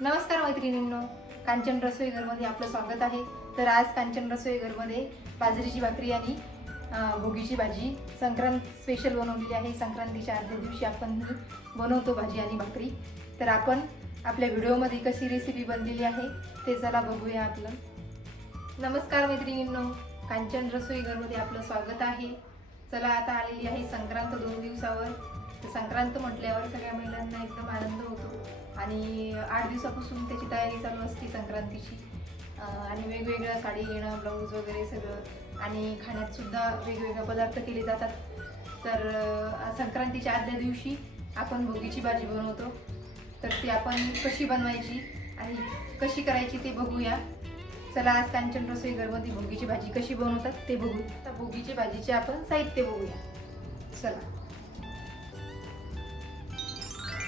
नमस्कार मैत्रिणींनो, कांचन रसोईघरमध्ये आपलं स्वागत आहे। तर आज कांचन रसोईघरमध्ये बाजरीची भाकरी आणि भोगीची भाजी संक्रांत स्पेशल बनवलेली आहे। संक्रांतीच्या आदल्या दिवशी आपण बनवतो भाजी आणि भाकरी। तर आपण आपल्या व्हिडिओमध्ये कशी रेसिपी बनलेली आहे ते चला बघूया आपलं। नमस्कार मैत्रिणींनो, कांचन रसोईघरमध्ये आपलं स्वागत आहे। चला आता आलेली आहे संक्रांत 2 दिवसावर। तर संक्रांत म्हटल्यावर सगळ्या महिलांना एकदम आनंद होतो आणि 8 दिवसापासून त्याची तयारी चालू असते संक्रांतीची। आणि वेगवेगळ्या साडी घेणं, ब्लाऊज वगैरे सगळं, आणि खाण्यात सुद्धा वेगवेगळे पदार्थ केले जातात। तर संक्रांतीच्या आदल्या दिवशी आपण भोगीची भाजी बनवतो। तर ती आपण कशी बनवायची आणि कशी करायची ते बघूया। चला आज कांचन रसोईघरमध्ये भोगीची भाजी कशी बनवतात ते बघूया। तर भोगीची भाजीचे आपण साहित्य बघूया। चला,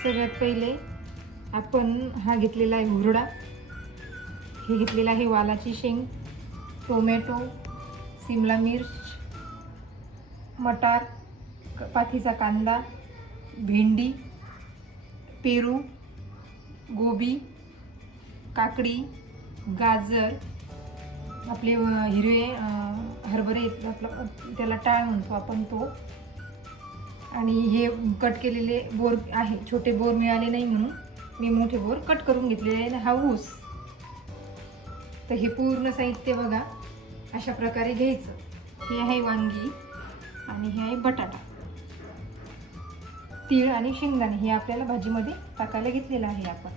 सगळ्यात पहिले आपण हा घेतलेला आहे हुरडा, हे घेतलेला आहे वालाची शेंग, टोमॅटो, सिमला मिर्च, मटार, पाथीचा कांदा, भेंडी, पेरू, गोबी, काकडी, गाजर, आपले हिरवे हरभरे, आपलं त्याला टाळ म्हणतो आपण तो, आणि हे कट केलेले बोर आहे। छोटे बोर मिळाले नाही म्हणून मी मोठे बोर कट करून घेतलेले आहे। हा ऊस। तर हे पूर्ण साहित्य बघा अशा प्रकारे घ्यायचं। हे आहे वांगी आणि हे आहे बटाटा, तीळ आणि शेंगदाणे हे आपल्याला भाजीमध्ये टाकायला घेतलेलं आहे आपण।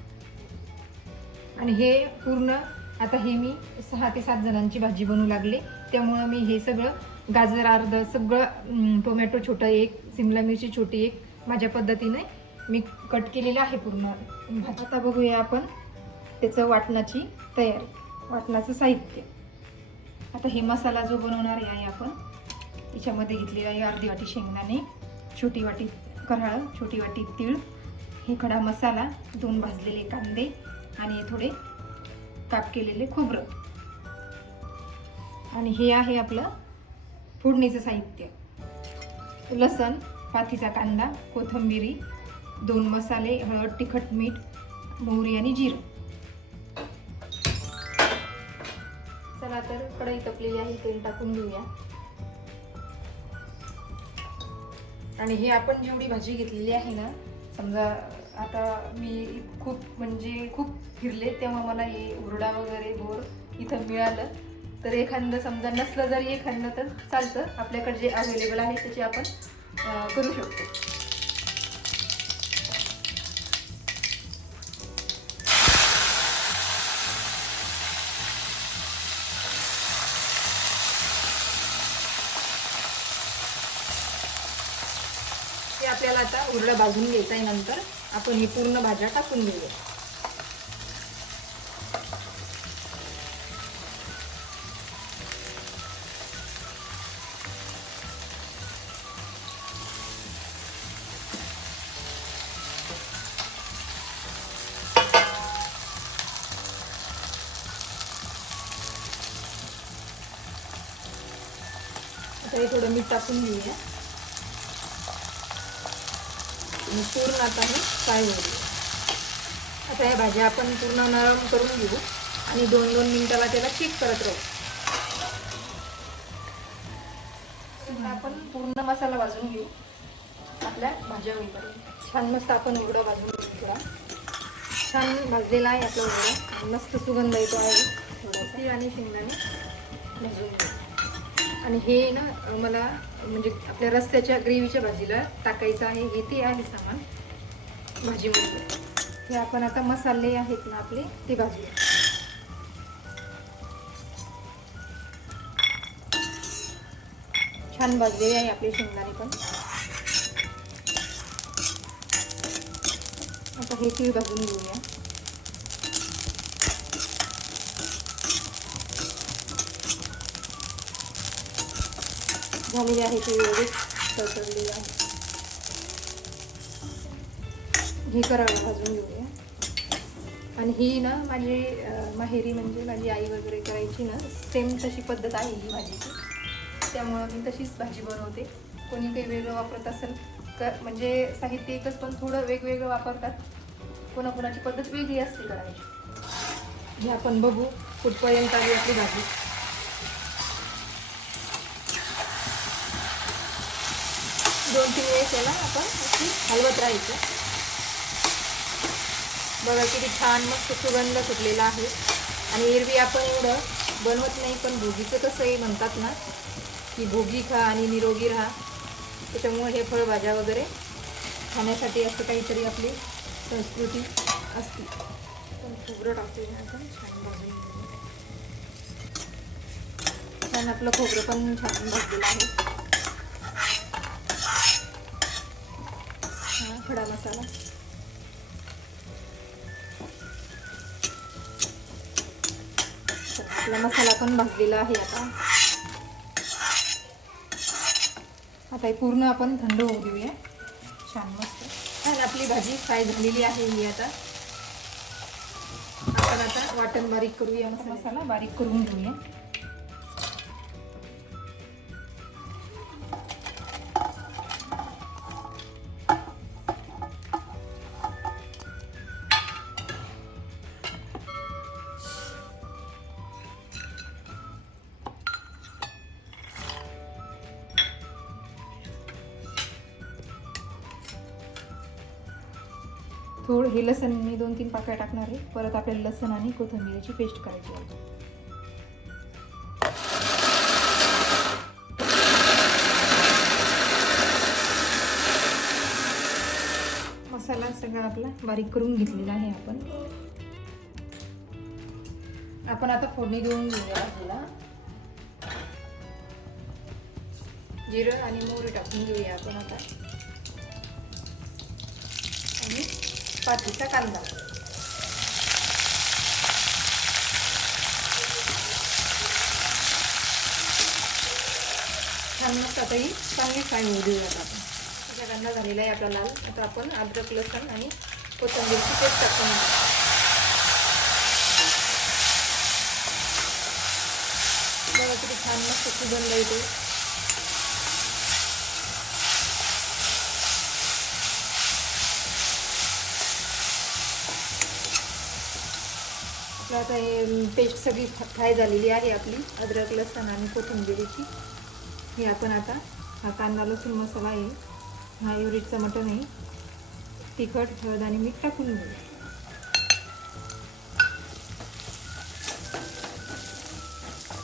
आणि हे पूर्ण आता हे मी 6 ते 7 जणांची भाजी बनवू लागले, त्यामुळं मी हे सगळं गाजर अर्ध, सगळं टोमॅटो छोटा एक, सिमला मिरची छोटी एक, माझ्या पद्धतीने मी कट केलेलं आहे पूर्ण भाजी। आता बघूया आपण त्याचं वाटणाची तयारी, वाटणाचं साहित्य। आता हे मसाला जो बनवणार आहे आपण, याच्यामध्ये घेतलेला आहे अर्धी वाटी शेंगदाणे, छोटी वाटी कराळ, छोटी वाटी तीळ, हे खडा मसाला, 2 भाजलेले कांदे आणि थोडे काप केलेले खोबरं, आणि हे आहे आपलं फोडणीचं साहित्य। लसण, पाथीचा कांदा, कोथिंबीर, 2 मसाले, हळद, तिखट, मीठ, मोहरी आणि जिरं। चला तर कढई तपलेली आहे, तेल टाकून घेऊया। आणि हे आपण जेवढी भाजी घेतलेली आहे ना, समजा आता मी खूप फिरले तेव्हा मला हे हुरडा वगैरे बोर इथं मिळालं। तर एखादं समजा नसलं जरी एखादं तर चालतं, आपल्याकडे जे अवेलेबल आहे त्याचे आपण करू शकतो। ते आपल्याला आता हुरडा भाजून घ्यायचा आहे, नंतर आपण ही पूर्ण भाज्या टाकून घेऊया। आता हे थोडं मीठ टाकून घेऊया आणि पूर्ण आता हे फ्राय होईल। आता ह्या भाज्या आपण पूर्ण नरम करून घेऊ आणि 2-2 मिनिटाला त्याला चेक करत राहू। आपण पूर्ण मसाला भाजून घेऊ आपल्या भाज्या होईपर्यंत। छान मस्त आपण हुरडा भाजून घेऊ, थोडा छान भाजलेला आहे आपला हुरडा, मस्त सुगंध येतो आहे थोडासा। तीळ आणि शेंगदाणे भाजून घेऊ। आणि हे ना मला म्हणजे आपल्या रस्त्याच्या ग्रेव्हीच्या भाजीला टाकायचं आहे, हे ते आहे सामान भाजीमध्ये। हे आपण आता मसाले आहेत ना आपले ते भाजूया। छान भाजलेले आहे आपले शेंगदाणे पण। आता हे तीळ भाजून घेऊया। झालेले आहे ते व्यवस्थित तळतळलेले आहे, हे करावं भाजून घेऊया। आणि ही ना माझी माहेरी म्हणजे माझी आई वगैरे करायची ना, सेम तशी पद्धत आहे ही भाजीची, त्यामुळं मी तशीच भाजी बनवते। कोणी काही वेगळं वापरत असेल म्हणजे साहित्य एकच पण थोडं वेगवेगळं वापरतात, कोणाकोणाची पद्धत वेगळी असते करायची. हे आपण बघू कुठपर्यंत आली आपली भाजी. दोन तीन वेळेस याला आपण अशी हलवत राहायचं. बघा किती छान मस्त सुगंध सुटलेला आहे. आणि एरवी आपण एवढं बनवत नाही, पण भोगीचं कसं आहे म्हणतात ना की भोगी खा आणि निरोगी राहा. त्याच्यामुळे हे फळभाज्या वगैरे खाण्यासाठी असं काहीतरी आपली संस्कृती असते. पण खोबरं टाकूया आपण छान भाजून घेऊ. छान आपलं खोबरं पण छान भाजलेलं आहे. हा खडा मसाला. आपला मसाला पण भाजलेला आहे. आता हे पूर्ण आपण थंड होऊ देऊया. छान मस्त आणि आपली भाजी फ्राय झालेली आहे. ही आता आपण वाटण बारीक करूया. मसाला बारीक करून घेऊया. थोडं हे लसण मी 2-3 पाकळ्या टाकणार आहे. परत आपल्याला लसण आणि कोथिंबीरची पेस्ट करायची आहे. मसाला सगळा आपला बारीक करून घेतलेला आहे. आपण आता फोडणी देऊन घेऊया. आपल्याला जिरं आणि मोहरी टाकून घेऊया आपण आता. आणि पातीचा कांदा. छान मस्त आता ही चांगली फ्राय होऊ देऊयात आपण. त्याचा कांदा झालेला आहे आपला लाल. आता आपण अद्रक लसूण आणि कोथिंबीरची पेस्ट टाकून घेऊ. बघा किती छान मस्त सुगंध येतो. आता हे पेस्ट सगळी फ्राय झालेली आहे आपली अद्रक लसूण आणि कोथिंबीरची. हे आपण आता हा कांदा लसूण मसाला आहे, हा युरिटचं मटण आहे, तिखट हळद आणि मीठ टाकून घेऊ.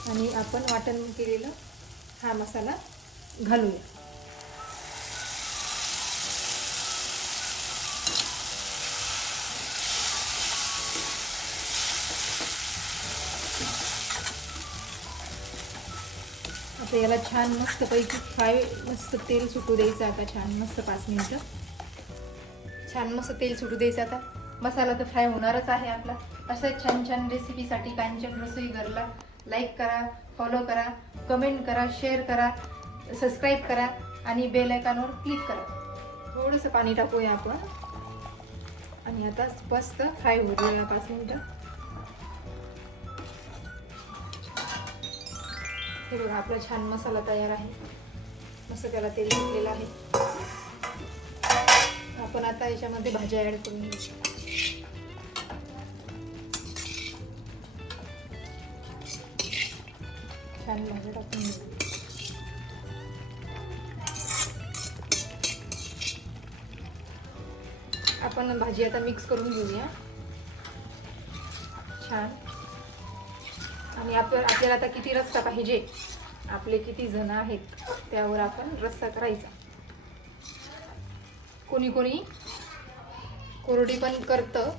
आणि आपण वाटण केलेलं हा मसाला घालूया. आता याला छान मस्त पैकी फ्राय मस्त तेल सुटू द्यायचं. आता छान मस्त 5 मिनिटं छान मस्त तेल सुटू द्यायचं. आता मसाला तर फ्राय होणारच आहे आपला. अशा छान छान रेसिपीसाठी कांचन रसोई घरला लाईक करा, फॉलो करा, कमेंट करा, शेअर करा, सबस्क्राईब करा आणि बेल आयकॉनवर क्लिक करा. थोडंसं पाणी टाकूया आपण आणि आता मस्त फ्राय होऊ देऊया 5 मिनिटं. हे बघा आपला छान मसाला तयार आहे. मस्त त्याला तेल सुटलेलं आहे. आपण आता याच्यामध्ये भाज्या ॲड करून घेऊ. छान भाज्या टाकून घेऊ. आपण भाजी आता मिक्स करून घेऊया छान. आणि आपल्याला आता किती रस्सा पाहिजे, आपले किती जण आहेत त्यावर आपण रस्सा करायचा. कोणी कोणी कोरडी पण करतं,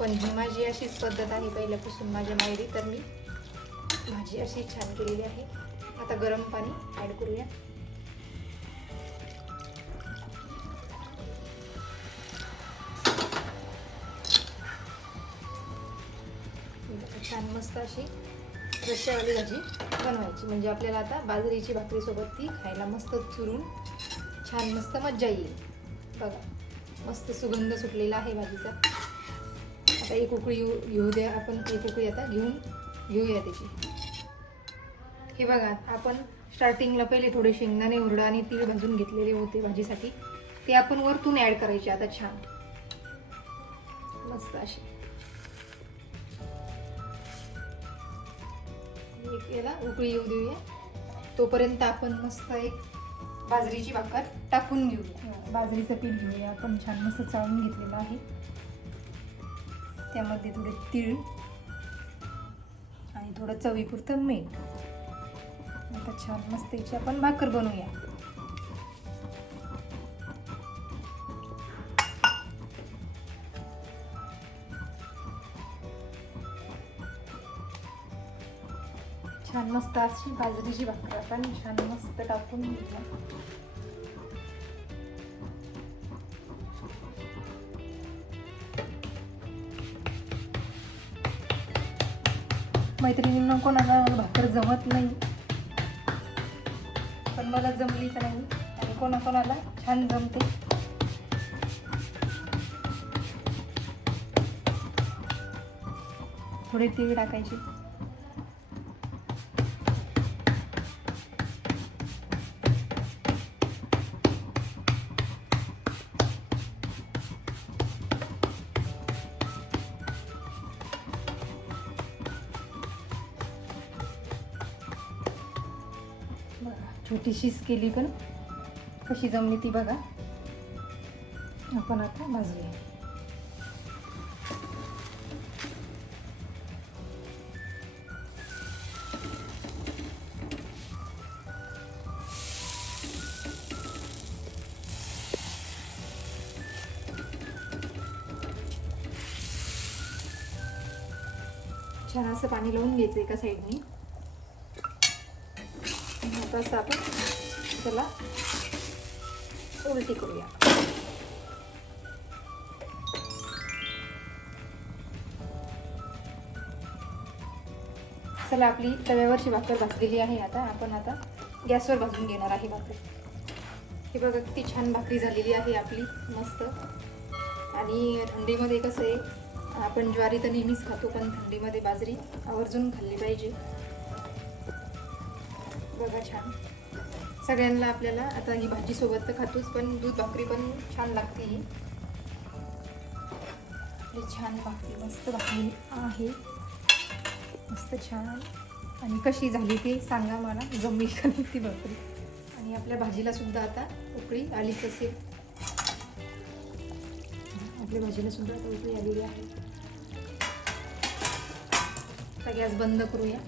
पण ही माझी अशीच पद्धत आहे पहिल्यापासून माझ्या माहेरी. तर मी भाजी अशी छान केलेली आहे. आता गरम पाणी ॲड करूया. छान मस्त अशी रश्श्यावाली भाजी बनवायची, म्हणजे आपल्याला आता बाजरीची भाकरीसोबत ती खायला मस्त चुरून छान मस्त मज्जा येईल. बघा मस्त सुगंध सुटलेला आहे भाजीचा. आता एक उकळी घेऊ द्या. आपण एक उकळी आता घेऊया त्याची. हे बघा आपण स्टार्टिंगला पहिले थोडे शेंगदाणे, हुरडा आणि तीळ भाजून घेतलेले होते भाजीसाठी, ते आपण वरतून ॲड करायचे आता छान. मस्त अशी एक याला उकळी येऊ देऊया. तोपर्यंत आपण मस्त एक बाजरीची भाकर टाकून घेऊया. बाजरीचं पीठ घेऊया आपण, छान मस्त चाळून घेतलेलं आहे. त्यामध्ये थोडे तीळ आणि थोडं चवीपुरतं मीठ. आता छान मस्त याची आपण भाकर बनवूया. छान मस्त अशी बाजरीची भाकर आपण छान मस्त टाकून घेऊया. मैत्रिणींना कोणाला भाकर जमत नाही, पण मला जमली तर नाही आणि कोणाकोणाला छान जमते. थोडे तीळ टाकायचे. छोटीशीच केली पण कशी जमली ती बघा. आपण आता भाजूया. छान असं पाणी लावून घ्यायचं एका साईडनी. आता असं आपण त्याला उलटी करूया. चला आपली तव्यावरची भाकर भाजलेली आहे. आता आपण गॅसवर भाजून घेणार आहे भाकर. हे बघा किती छान भाकरी झालेली आहे आपली मस्त. आणि थंडीमध्ये कसं आहे, आपण ज्वारी तर नेहमीच खातो, पण थंडीमध्ये बाजरी आवर्जून खाल्ली पाहिजे. बघा छान सगळ्यांना आपल्याला आता ही भाजी सोबत तर खातोच, पण दूध भाकरी पण छान लागते. ही छान भाकरी मस्त भाकरी आहे, मस्त छान. आणि कशी झाली ते सांगा मला, जमली का नाही ती भाकरी. आणि आपल्या भाजीला सुद्धा आता उकळी आलीच असेल. आपल्या भाजीला सुद्धा आता उकळी आलेली आहे. आता गॅस बंद करूया.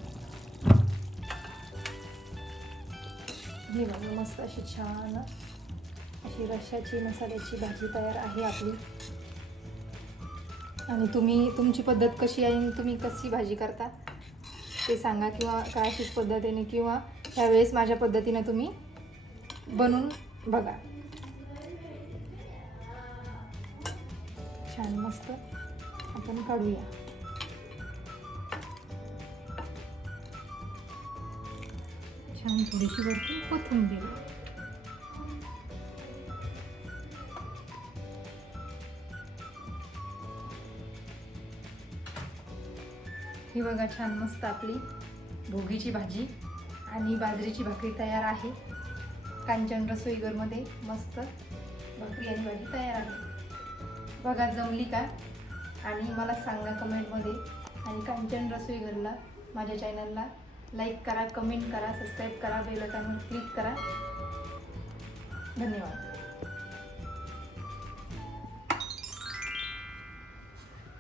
हे बघा मस्त अशी छान अशी रश्श्याची मसाल्याची भाजी तयार आहे आपली. आणि तुमची पद्धत कशी आहे, तुम्ही कशी भाजी करता ते सांगा, किंवा काय अशीच पद्धतीने किंवा ह्यावेळेस माझ्या पद्धतीने तुम्ही बनवून बघा. छान मस्त आपण काढूया. छान थोडीशी वरती कोथिंबीर. ही बघा छान मस्त आपली भोगीची भाजी आणि बाजरीची भाकरी तयार आहे. कांचन रसोईघरमध्ये मस्त भाकरी आणि भाजी तयार आहे. बघा जमली का, आणि मला सांगा कमेंटमध्ये. आणि कांचन रसोईघरला माझ्या चॅनलला लाईक करा, कमेंट करा, सबस्क्राईब करा, बेल आयकॉनवर क्लिक करा. धन्यवाद.